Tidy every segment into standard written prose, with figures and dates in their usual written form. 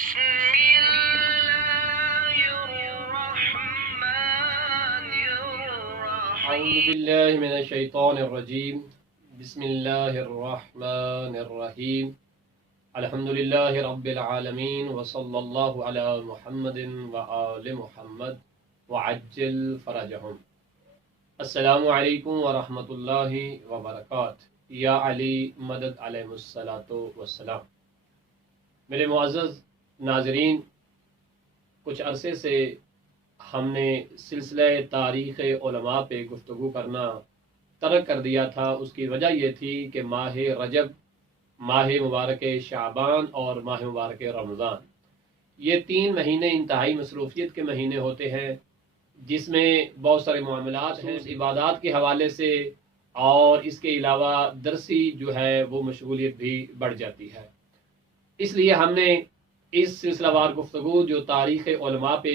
أعوذ بالله من الشيطان الرجيم. بسم الله الرحمن الرحيم. الحمد لله رب العالمين وصلى الله على محمد وآل محمد وعجل فرجهم. السلام علیکم ورحمۃ اللہ وبرکاتہ. یا علی مدد علیہ الصلاۃ والسلام. میرے معزز ناظرین، کچھ عرصے سے ہم نے سلسلہ تاریخ علماء پہ گفتگو کرنا ترک کر دیا تھا. اس کی وجہ یہ تھی کہ ماہ رجب، ماہ مبارک شعبان اور ماہ مبارک رمضان، یہ 3 مہینے انتہائی مصروفیت کے مہینے ہوتے ہیں، جس میں بہت سارے معاملات ہیں عبادات کے حوالے سے، اور اس کے علاوہ درسی جو ہے وہ مشغولیت بھی بڑھ جاتی ہے. اس لیے ہم نے اس سلسلہ وار گفتگو جو تاریخ علماء پہ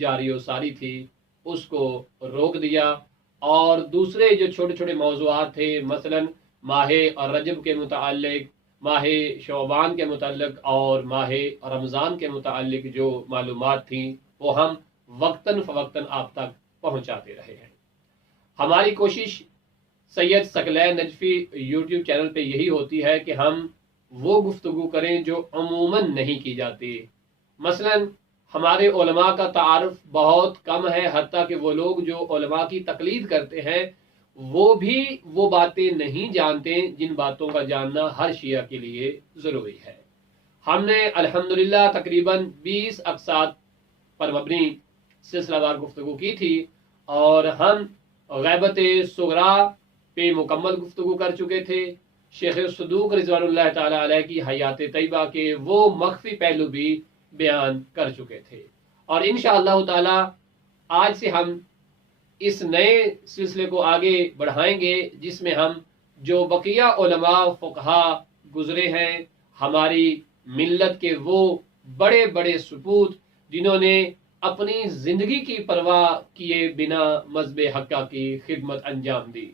جاری و ساری تھی اس کو روک دیا، اور دوسرے جو چھوٹے چھوٹے موضوعات تھے، مثلا ماہ رجب کے متعلق، ماہ شعبان کے متعلق اور ماہ رمضان کے متعلق جو معلومات تھیں، وہ ہم وقتاً فوقتاً آپ تک پہنچاتے رہے ہیں. ہماری کوشش سید ثقلین نجفی یوٹیوب چینل پہ یہی ہوتی ہے کہ ہم وہ گفتگو کریں جو عموماً نہیں کی جاتی. مثلا ہمارے علماء کا تعارف بہت کم ہے، حتیٰ کہ وہ لوگ جو علماء کی تقلید کرتے ہیں وہ بھی وہ باتیں نہیں جانتے جن باتوں کا جاننا ہر شیعہ کے لیے ضروری ہے. ہم نے الحمدللہ تقریباً 20 اقساط پر مبنی سلسلہ وار گفتگو کی تھی، اور ہم غیبت صغرا پہ مکمل گفتگو کر چکے تھے. شیخ صدوق رضوان اللہ تعالی علیہ کی حیات طیبہ کے وہ مخفی پہلو بھی بیان کر چکے تھے. اور انشاءاللہ تعالی آج سے ہم اس نئے سلسلے کو آگے بڑھائیں گے، جس میں ہم جو بقیہ علماء فقہا گزرے ہیں، ہماری ملت کے وہ بڑے بڑے سپوت جنہوں نے اپنی زندگی کی پرواہ کیے بنا مذہب حقہ کی خدمت انجام دی.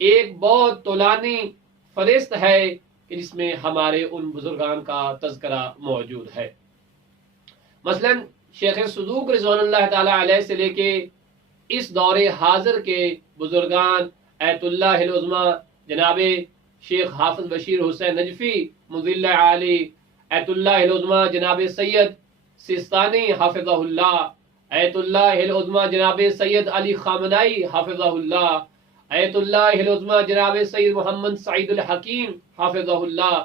ایک بہت طولانی فہرست ہے کہ جس میں ہمارے ان بزرگان کا تذکرہ موجود ہے. مثلا شیخ صدوق رضوان اللہ تعالی علیہ سے لے کے اس دور حاضر کے بزرگان ایت اللہ العظمی جناب شیخ حافظ بشیر حسین نجفی مظل عالی، ایت اللہ العظمی جناب سید سستانی حافظہ اللہ، ایت اللہ العظمی جناب سید علی خامنائی حافظہ اللہ، ایت اللہ العظمی جناب سید محمد سعید الحکیم حافظہ اللہ،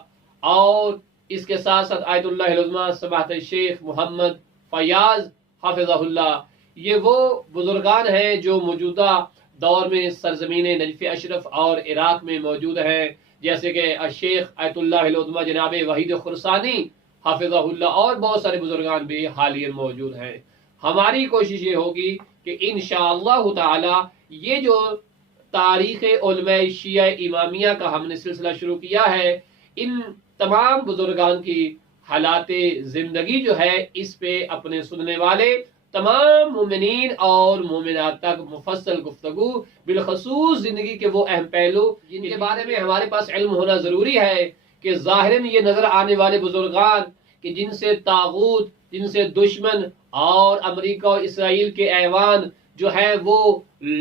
اور اس کے ساتھ ساتھ آیت اللہ العظمی سماحت شیخ محمد فیاض حافظہ اللہ. یہ وہ بزرگان ہیں جو موجودہ دور میں سرزمین نجف اشرف اور عراق میں موجود ہیں، جیسے کہ الشیخ آیت اللہ العظمی جناب وحید خرسانی حافظہ اللہ، اور بہت سارے بزرگان بھی حالیاً موجود ہیں. ہماری کوشش یہ ہوگی کہ انشاءاللہ تعالی یہ جو تاریخ علماء شیعہ امامیہ کا ہم نے سلسلہ شروع کیا ہے، ان تمام بزرگان کی حالات زندگی جو ہے اس پہ اپنے سننے والے تمام مومنین اور مومنات تک مفصل گفتگو، بالخصوص زندگی کے وہ اہم پہلو جن کے بارے میں ہمارے پاس علم ہونا ضروری ہے، کہ ظاہراً یہ نظر آنے والے بزرگان کہ جن سے طاغوت، جن سے دشمن اور امریکہ اور اسرائیل کے ایوان جو ہے وہ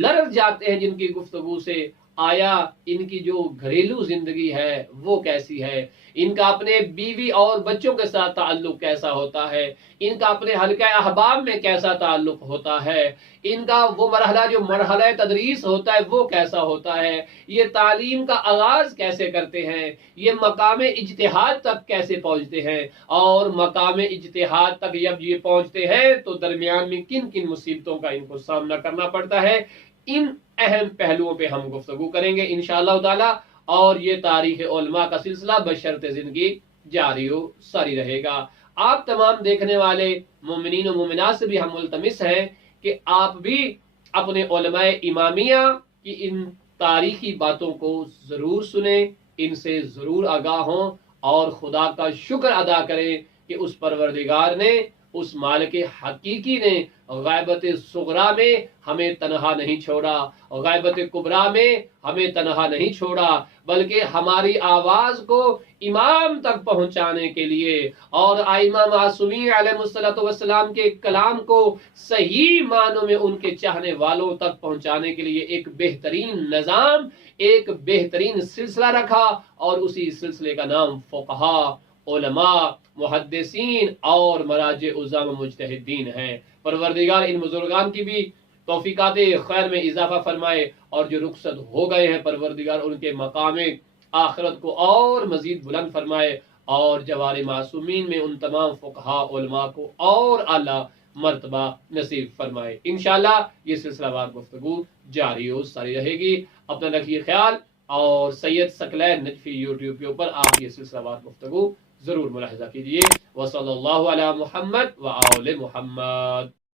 لرز جاتے ہیں جن کی گفتگو سے، آیا ان کی جو گھریلو زندگی ہے وہ کیسی ہے، ان کا اپنے بیوی اور بچوں کے ساتھ تعلق کیسا ہوتا ہے، ان کا اپنے حلقہ احباب میں کیسا تعلق ہوتا ہے، ان کا وہ مرحلہ جو مرحلہ تدریس ہوتا ہے وہ کیسا ہوتا ہے، یہ تعلیم کا آغاز کیسے کرتے ہیں، یہ مقام اجتہاد تک کیسے پہنچتے ہیں، اور مقام اجتہاد تک جب یہ پہنچتے ہیں تو درمیان میں کن کن مصیبتوں کا ان کو سامنا کرنا پڑتا ہے. ان اہم پہلوؤں پہ ہم گفتگو کریں گے انشاءاللہ تعالی، اور یہ تاریخ علماء کا سلسلہ بشرط زندگی جاری و ساری رہے گا. آپ تمام دیکھنے والے مومنین و مومنات سے بھی ہم ملتمس ہیں کہ آپ بھی اپنے علماء امامیہ کی ان تاریخی باتوں کو ضرور سنیں، ان سے ضرور آگاہ ہوں، اور خدا کا شکر ادا کریں کہ اس پروردگار نے اس مالک حقیقی نے غیبت صغرا میں ہمیں تنہا نہیں چھوڑا، غیبت کبریٰ میں ہمیں تنہا نہیں چھوڑا، بلکہ ہماری آواز کو امام تک پہنچانے کے لیے اور ائمہ معصومین علیہ الصلوۃ والسلام کے کلام کو صحیح معنوں میں ان کے چاہنے والوں تک پہنچانے کے لیے ایک بہترین نظام، ایک بہترین سلسلہ رکھا، اور اسی سلسلے کا نام فقہا، علماء، محدثین اور مراجع عظام مجتہدین ہیں۔ پروردگار ان بزرگان کی بھی توفیقات خیر میں اضافہ فرمائے، اور جو رخصت ہو گئے ہیں پروردگار ان کے مقام آخرت کو اور مزید بلند فرمائے، اور جوار معصومین میں ان تمام فقہاء علماء کو اور اعلیٰ مرتبہ نصیب فرمائے۔ انشاءاللہ یہ سلسلہ وار گفتگو جاری و ساری رہے گی۔ اپنا رکھیے خیال، اور سید ثقلین نجفی یوٹیوب کے اوپر آپ یہ سلسلہ وار گفتگو ضرور ملاحظہ کیجیے۔ وصلی اللہ علی محمد وآل محمد۔